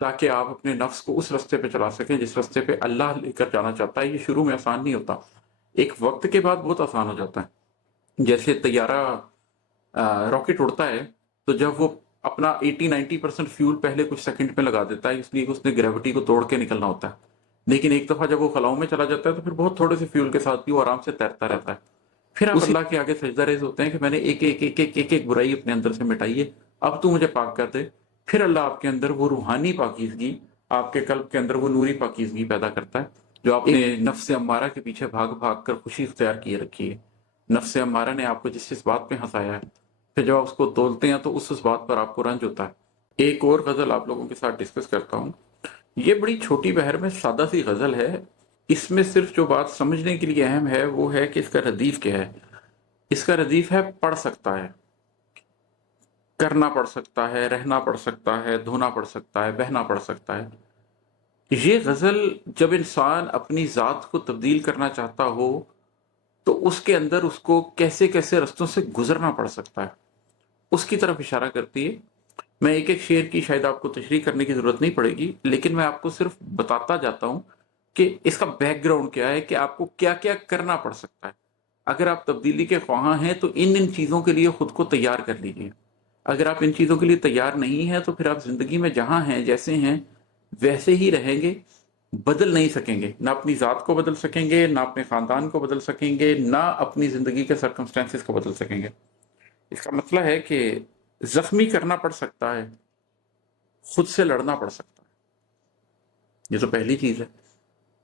تاکہ آپ اپنے نفس کو اس رستے پہ چلا سکیں جس رستے پہ اللہ لے کر جانا چاہتا ہے۔ یہ شروع میں آسان نہیں ہوتا، ایک وقت کے بعد بہت آسان ہو جاتا ہے۔ جیسے طیارہ راکٹ اڑتا ہے تو جب وہ اپنا 80-90% فیول پہلے کچھ سیکنڈ میں لگا دیتا ہے، اس لیے کہ اس نے گریوٹی کو توڑ کے نکلنا ہوتا ہے، لیکن ایک دفعہ جب وہ خلاؤں میں چلا جاتا ہے تو پھر بہت تھوڑے سے فیول کے ساتھ بھی وہ آرام سے تیرتا رہتا ہے۔ پھر آپ اسی اللہ کے آگے سجدہ ریز ہوتے ہیں کہ میں نے ایک ایک ایک ایک ایک ایک برائی اپنے اندر سے مٹائی ہے، اب تو مجھے پاک کر دے۔ پھر اللہ آپ کے اندر وہ روحانی پاکیزگی، آپ کے قلب کے اندر وہ نوری پاکیزگی پیدا کرتا ہے جو آپ نے ایک نفس امارہ کے پیچھے بھاگ بھاگ کر خوشی اختیار کیے رکھی ہے۔ نفس امارہ نے آپ کو جس بات پہ ہنسایا ہے، پھر جب آپ اس کو تولتے ہیں تو اس بات پر آپ کو رنج ہوتا ہے۔ ایک اور غزل آپ لوگوں کے ساتھ ڈسکس کرتا ہوں، یہ بڑی چھوٹی بحر میں سادہ سی غزل ہے، اس میں صرف جو بات سمجھنے کے لیے اہم ہے وہ ہے کہ اس کا ردیف کیا ہے۔ اس کا ردیف ہے پڑھ سکتا ہے، کرنا پڑ سکتا ہے، رہنا پڑ سکتا ہے، دھونا پڑ سکتا ہے، بہنا پڑ سکتا ہے۔ یہ غزل جب انسان اپنی ذات کو تبدیل کرنا چاہتا ہو تو اس کے اندر اس کو کیسے کیسے رستوں سے گزرنا پڑ سکتا ہے، اس کی طرف اشارہ کرتی ہے۔ میں ایک ایک شعر کی شاید آپ کو تشریح کرنے کی ضرورت نہیں پڑے گی، لیکن میں آپ کو صرف بتاتا جاتا ہوں کہ اس کا بیک گراؤنڈ کیا ہے، کہ آپ کو کیا کیا کرنا پڑ سکتا ہے۔ اگر آپ تبدیلی کے خواہاں ہیں تو ان چیزوں کے لیے خود کو تیار کر لیجیے۔ اگر آپ ان چیزوں کے لیے تیار نہیں ہیں تو پھر آپ زندگی میں جہاں ہیں جیسے ہیں ویسے ہی رہیں گے، بدل نہیں سکیں گے، نہ اپنی ذات کو بدل سکیں گے، نہ اپنے خاندان کو بدل سکیں گے، نہ اپنی زندگی کے سرکمسٹانسز کو بدل سکیں گے۔ اس کا مطلب ہے کہ زخمی کرنا پڑ سکتا ہے، خود سے لڑنا پڑ سکتا ہے، یہ تو پہلی چیز ہے۔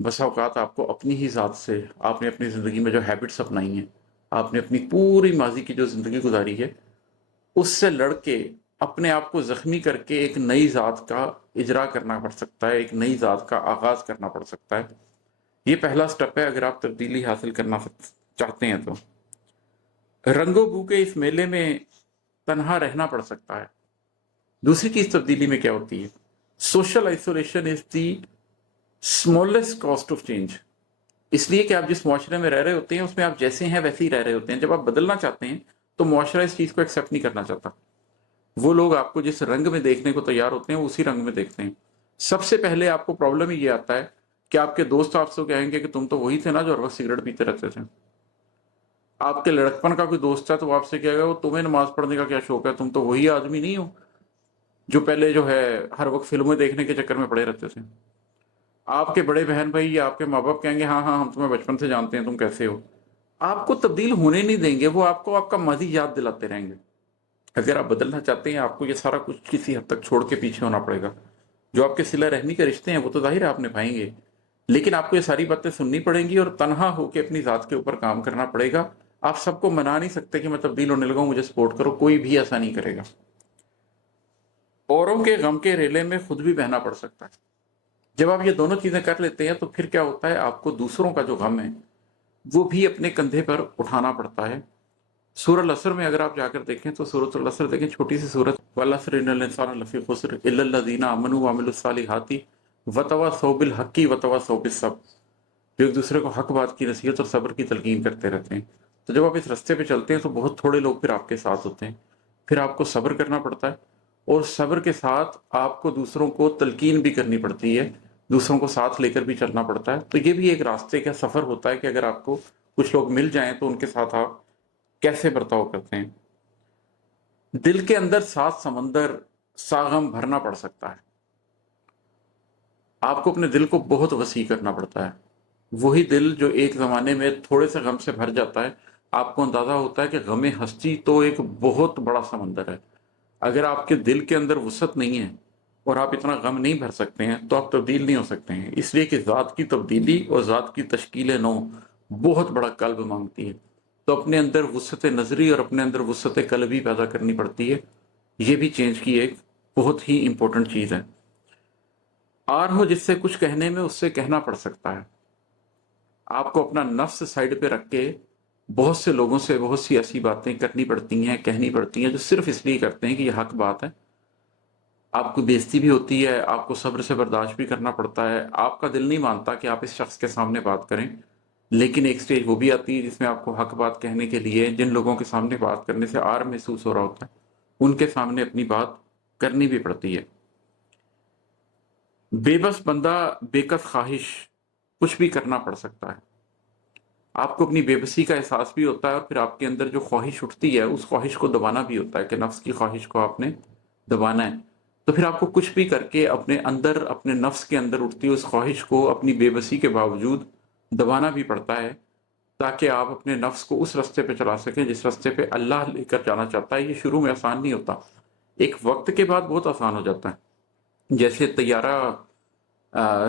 بسا اوقات آپ کو اپنی ہی ذات سے، آپ نے اپنی زندگی میں جو ہیبٹس اپنائی ہیں، آپ نے اپنی پوری ماضی کی جو زندگی گزاری ہے اس سے لڑ کے اپنے آپ کو زخمی کر کے ایک نئی ذات کا اجرا کرنا پڑ سکتا ہے، ایک نئی ذات کا آغاز کرنا پڑ سکتا ہے۔ یہ پہلا سٹیپ ہے اگر آپ تبدیلی حاصل کرنا چاہتے ہیں تو۔ رنگوں بو کے اس میلے میں تنہا رہنا پڑ سکتا ہے۔ دوسری چیز تبدیلی میں کیا ہوتی ہے؟ Social isolation is the smallest cost of change. اس لیے کہ آپ جس معاشرے میں رہ رہے ہوتے ہیں اس میں آپ جیسے ہیں ویسے ہی رہ رہے ہوتے ہیں، جب آپ بدلنا چاہتے ہیں تو معاشرہ اس چیز کو ایکسیپٹ نہیں کرنا چاہتا۔ وہ لوگ آپ کو جس رنگ میں دیکھنے کو تیار ہوتے ہیں وہ اسی رنگ میں دیکھتے ہیں۔ سب سے پہلے آپ کو پرابلم ہی یہ آتا ہے کہ آپ کے دوست آپ سے کہیں گے کہ تم تو وہی تھے نا جو ہر وقت سگریٹ پیتے رہتے تھے۔ آپ کے لڑکپن کا کوئی دوست ہے تو وہ آپ سے کہے گا وہ تمہیں نماز پڑھنے کا کیا شوق ہے، تم تو وہی آدمی نہیں ہو جو پہلے جو ہے ہر وقت فلمیں دیکھنے کے چکر میں پڑے رہتے تھے۔ آپ کے بڑے بہن بھائی یا آپ کے ماں باپ کہیں گے ہاں ہاں ہم تمہیں بچپن سے جانتے ہیں، تم کیسے ہو۔ آپ کو تبدیل ہونے نہیں دیں گے، وہ آپ کو آپ کا ماضی یاد دلاتے رہیں گے۔ اگر آپ بدلنا چاہتے ہیں آپ کو یہ سارا کچھ کسی حد تک چھوڑ کے پیچھے ہونا پڑے گا۔ جو آپ کے صلہ رحمی کے رشتے ہیں وہ تو ظاہر ہے آپ نبھائیں گے، لیکن آپ کو یہ ساری باتیں سننی پڑیں گی اور تنہا ہو کے اپنی ذات کے اوپر کام کرنا پڑے گا۔ آپ سب کو منا نہیں سکتے کہ میں تبدیل ہونے لگا ہوں مجھے سپورٹ کرو، کوئی بھی ایسا نہیں کرے گا۔ اوروں کے غم کے ریلے میں خود بھی بہنا پڑ سکتا ہے۔ جب آپ یہ دونوں چیزیں کر لیتے ہیں تو پھر کیا ہوتا ہے، آپ کو دوسروں کا جو غم ہے وہ بھی اپنے کندھے پر اٹھانا پڑتا ہے۔ سورہ العصر میں اگر آپ جا کر دیکھیں تو سورۃ العصر دیکھیں، چھوٹی سی سورت، وَالْعَصْرِ إِنَّ الْإِنسَانَ لَفِي خُسْرٍ إِلَّا الَّذِينَ آمَنُوا وَعَمِلُوا الصَّالِحَاتِ وَتَوَاصَوْا بِالْحَقِّ وَتَوَاصَوْا بِالصَّبْرِ، جو ایک دوسرے کو حق بات کی نصیحت اور صبر کی تلقین کرتے رہتے ہیں۔ تو جب آپ اس رستے پہ چلتے ہیں تو بہت تھوڑے لوگ پھر آپ کے ساتھ ہوتے ہیں، پھر آپ کو صبر کرنا پڑتا ہے، اور صبر کے ساتھ آپ کو دوسروں کو تلقین بھی کرنی پڑتی ہے، دوسروں کو ساتھ لے کر بھی چلنا پڑتا ہے۔ تو یہ بھی ایک راستے کا سفر ہوتا ہے کہ اگر آپ کو کچھ لوگ مل جائیں تو ان کے ساتھ آپ کیسے برتاؤ کرتے ہیں۔ دل کے اندر 7 سمندر ساغم بھرنا پڑ سکتا ہے۔ آپ کو اپنے دل کو بہت وسیع کرنا پڑتا ہے۔ وہی دل جو ایک زمانے میں تھوڑے سے غم سے بھر جاتا ہے، آپ کو اندازہ ہوتا ہے کہ غم ہستی تو ایک بہت بڑا سمندر ہے۔ اگر آپ کے دل کے اندر وسعت نہیں ہے اور آپ اتنا غم نہیں بھر سکتے ہیں تو آپ تبدیل نہیں ہو سکتے ہیں۔ اس لیے کہ ذات کی تبدیلی اور ذات کی تشکیل نو بہت بڑا قلب مانگتی ہے، تو اپنے اندر وسعت نظری اور اپنے اندر وسعت قلبی پیدا کرنی پڑتی ہے۔ یہ بھی چینج کی ایک بہت ہی امپورٹنٹ چیز ہے۔ آر ہو جس سے کچھ کہنے میں اس سے کہنا پڑ سکتا ہے۔ آپ کو اپنا نفس سائڈ پہ رکھ کے بہت سے لوگوں سے بہت سی ایسی باتیں کرنی پڑتی ہیں، کہنی پڑتی ہیں جو صرف اس لیے کرتے ہیں کہ یہ حق بات ہے۔ آپ کو بےزتی بھی ہوتی ہے، آپ کو صبر سے برداشت بھی کرنا پڑتا ہے، آپ کا دل نہیں مانتا کہ آپ اس شخص کے سامنے بات کریں، لیکن ایک سٹیج وہ بھی آتی ہے جس میں آپ کو حق بات کہنے کے لیے جن لوگوں کے سامنے بات کرنے سے آر محسوس ہو رہا ہوتا ہے ان کے سامنے اپنی بات کرنی بھی پڑتی ہے۔ बेबस बंदा बेकस ख्वाहिश कुछ भी करना पड़ सकता है। आपको अपनी बेबसी का एहसास भी होता है और फिर आपके अंदर जो ख्वाहिश उठती है उस ख्वाहिश को दबाना भी होता है कि नफ्स की ख्वाहिश को आपने दबाना है। तो फिर आपको कुछ भी करके अपने अंदर अपने नफ्स के अंदर उठती हुई उस ख्वाहिश को अपनी बेबसी के बावजूद दबाना भी पड़ता है, ताकि आप अपने नफ्स को उस रास्ते पे चला सकें जिस रास्ते पे अल्लाह लेकर जाना चाहता है। ये शुरू में आसान नहीं होता, एक वक्त के बाद बहुत आसान हो जाता है। जैसे तैयारा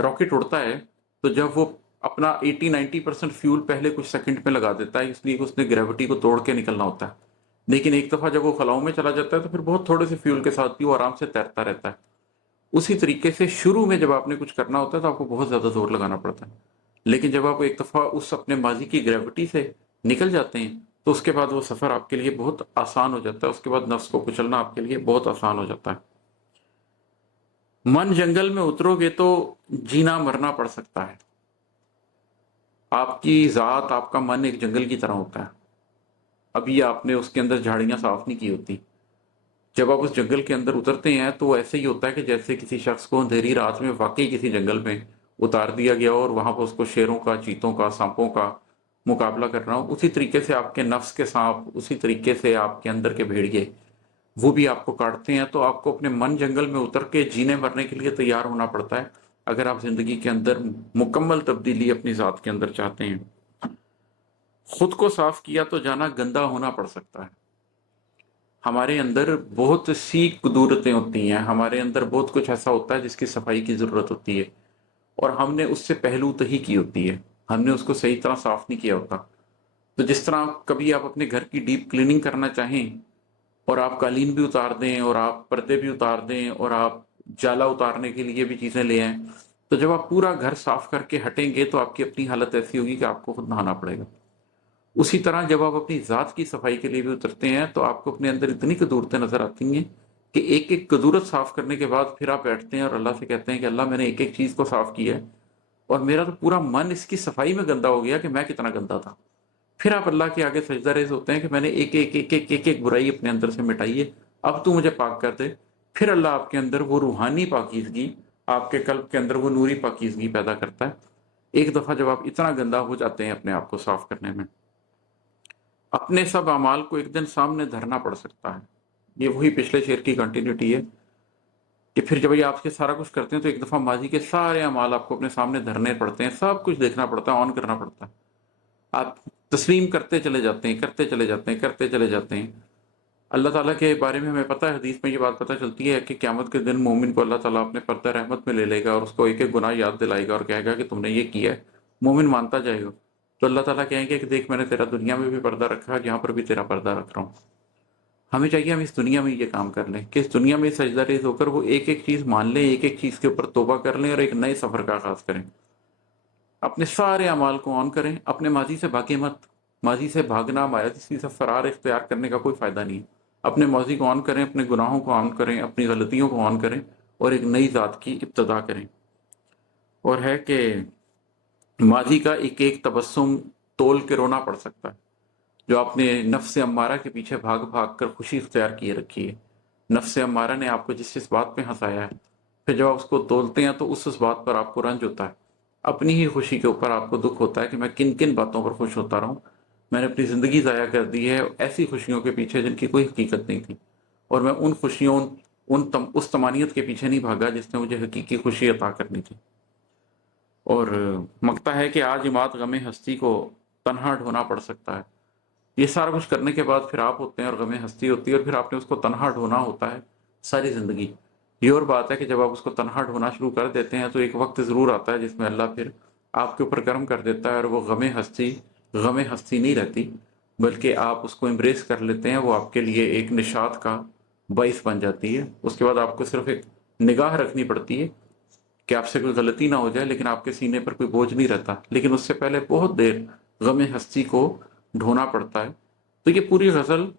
रॉकेट उड़ता है, तो जब वो अपना 80-90% फ्यूल पहले कुछ सेकंड में लगा देता है, इसलिए कि उसने ग्रेविटी को तोड़ के निकलना होता है। लेकिन एक दफा जब वो खलाओं में चला जाता है तो फिर बहुत थोड़े से फ्यूल के साथ भी वो आराम से तैरता रहता है। उसी तरीके से शुरू में जब आपने कुछ करना होता है तो आपको बहुत ज्यादा जोर लगाना पड़ता है, लेकिन जब आप एक दफा उस अपने माजी की ग्रेविटी से निकल जाते हैं तो उसके बाद वो सफर आपके लिए बहुत आसान हो जाता है। उसके बाद नफ्स को कुचलना आपके लिए बहुत आसान हो जाता है। मन जंगल में उतरोगे तो जीना मरना पड़ सकता है। आपकी जात, आपका मन एक जंगल की तरह होता है। अभी आपने उसके अंदर झाड़ियां साफ नहीं की होती, जब आप उस जंगल के अंदर उतरते हैं तो ऐसे ही होता है कि जैसे किसी शख्स को अंधेरी रात में वाकई किसी जंगल में उतार दिया गया और वहां पर उसको शेरों का, चीतों का, सांपों का मुकाबला करना हो। उसी तरीके से आपके नफ्स के सांप, उसी तरीके से आपके अंदर के भेड़िए, वो भी आपको काटते हैं। तो आपको अपने मन जंगल में उतर के जीने मरने के लिए तैयार होना पड़ता है, अगर आप जिंदगी के अंदर मुकम्मल तब्दीली अपनी जात के अंदर चाहते हैं। खुद को साफ किया तो जाना गंदा होना पड़ सकता है। हमारे अंदर बहुत सी कुदूरतें होती हैं, हमारे अंदर बहुत कुछ ऐसा होता है जिसकी सफाई की जरूरत होती है और हमने उससे पहलू तही की होती है, हमने उसको सही तरह साफ नहीं किया होता। तो जिस तरह कभी आप अपने घर की डीप क्लीनिंग करना चाहें और आप कालीन भी उतार दें और आप पर्दे भी उतार दें और आप जाला उतारने के लिए भी चीजें ले आएं, तो जब आप पूरा घर साफ करके हटेंगे तो आपकी अपनी हालत ऐसी होगी कि आपको खुद नहाना पड़ेगा। उसी तरह जब आप अपनी जात की सफाई के लिए भी उतरते हैं तो आपको अपने अंदर इतनी कदूरतें नजर आती हैं कि एक एक कदूरत साफ करने के बाद फिर आप बैठते हैं और अल्लाह से कहते हैं कि अल्लाह, मैंने एक एक चीज को साफ किया है और मेरा तो पूरा मन इसकी सफाई में गंदा हो गया कि मैं कितना गंदा था। फिर आप अल्लाह के आगे सजदा रेज़ होते हैं कि मैंने एक एक बुराई अपने अंदर से मिटाई है, अब तू मुझे पाक कर दे। फिर अल्लाह आपके अंदर वो रूहानी पाकीज़गी, आपके कल्ब के अंदर वो नूरी पाकीज़गी पैदा करता है। एक दफ़ा जब आप इतना गंदा हो जाते हैं अपने आप को साफ करने में, अपने सब अमाल को एक दिन सामने धरना पड़ सकता है। ये वही पिछले शेर की कंटिन्यूटी है कि फिर जब ये आपके सारा कुछ करते हैं तो एक दफ़ा माजी के सारे अमाल आपको अपने सामने धरने पड़ते हैं, सब कुछ देखना पड़ता है, ऑन करना पड़ता है। आप तस्लीम करते चले जाते हैं, करते चले जाते हैं, करते चले जाते हैं। अल्लाह ताला के बारे में हमें पता है, हदीस में ये बात पता चलती है कि क़यामत के दिन मोमिन को अल्लाह ताला अपने पर्दा रहमत में ले लेगा और उसको एक एक गुनाह याद दिलाएगा और कहेगा कि तुमने ये किया है। मोमिन मानता जाएगा तो अल्लाह ताला कहेंगे कि देख, मैंने तेरा दुनिया में भी पर्दा रखा है, यहाँ पर भी तेरा पर्दा रख रहा हूँ। हमें चाहिए हम इस दुनिया में ये काम कर लें कि इस दुनिया में सजदा रेज़ होकर वो एक एक चीज़ मान लें, एक एक चीज़ के ऊपर तौबा कर लें और एक नए सफ़र का आगाज़ करें। अपने सारे अमाल को ऑन करें, अपने माजी से भागे मत। माजी से भागना, माजी से फरार इख्तियार करने का कोई फ़ायदा नहीं है। अपने माजी को ऑन करें, अपने गुनाहों को ऑन करें, अपनी गलतियों को ऑन करें और एक नई ज़ात की इब्तिदा करें। और है कि माजी का एक एक तबस्सुम तोल के रोना पड़ सकता है, जो आपने नफ्स अम्मारा के पीछे भाग भाग कर खुशी इख्तियार किए रखी है। नफ्स अम्मारा ने आपको जिस बात पे हंसाया है, फिर जब आप उसको तोलते हैं तो उस बात पर आपको रंज होता है। अपनी ही खुशी के ऊपर आपको दुख होता है कि मैं किन किन बातों पर खुश होता रहूं। मैंने अपनी ज़िंदगी ज़ाया कर दी है ऐसी खुशियों के पीछे जिनकी कोई हकीकत नहीं थी, और मैं उन खुशियों, उस तमानियत के पीछे नहीं भागा जिसने मुझे हकीकी खुशी अता करनी थी। और मकता है कि आज इमाद गमे हस्ती को तन्हा ढोना पड़ सकता है। ये सारा कुछ करने के बाद फिर आप होते हैं और गमे हस्ती होती है और फिर आपने उसको तन्हा ढोना होता है सारी ज़िंदगी। ये और बात है कि जब आप उसको तन्हा ढोना शुरू कर देते हैं तो एक वक्त ज़रूर आता है जिसमें अल्लाह फिर आपके ऊपर कर्म कर देता है और वो गमे हस्ती नहीं रहती, बल्कि आप उसको एम्ब्रेस कर लेते हैं। वो आपके लिए एक निशात का बाइस बन जाती है। उसके बाद आपको सिर्फ एक निगाह रखनी पड़ती है कि आपसे कोई गलती ना हो जाए, लेकिन आपके सीने पर कोई बोझ नहीं रहता। लेकिन उससे पहले बहुत देर गमे हस्ती को ढोना पड़ता है। तो ये पूरी गज़ल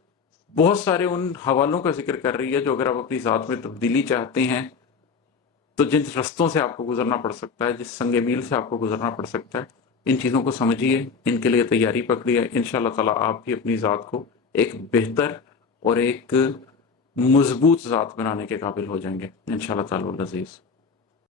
बहुत सारे उन हवालों का जिक्र कर रही है जो अगर आप अपनी ज़ात में तब्दीली चाहते हैं तो जिन रास्तों से आपको गुजरना पड़ सकता है, जिस संगे मील से आपको गुजरना पड़ सकता है, इन चीज़ों को समझिए, इनके लिए तैयारी पकड़िए। इंशाअल्लाह ताला आप भी अपनी ज़ात को एक बेहतर और एक मजबूत ज़ात बनाने के काबिल हो जाएंगे इंशाअल्लाह ताला अज़ीज़।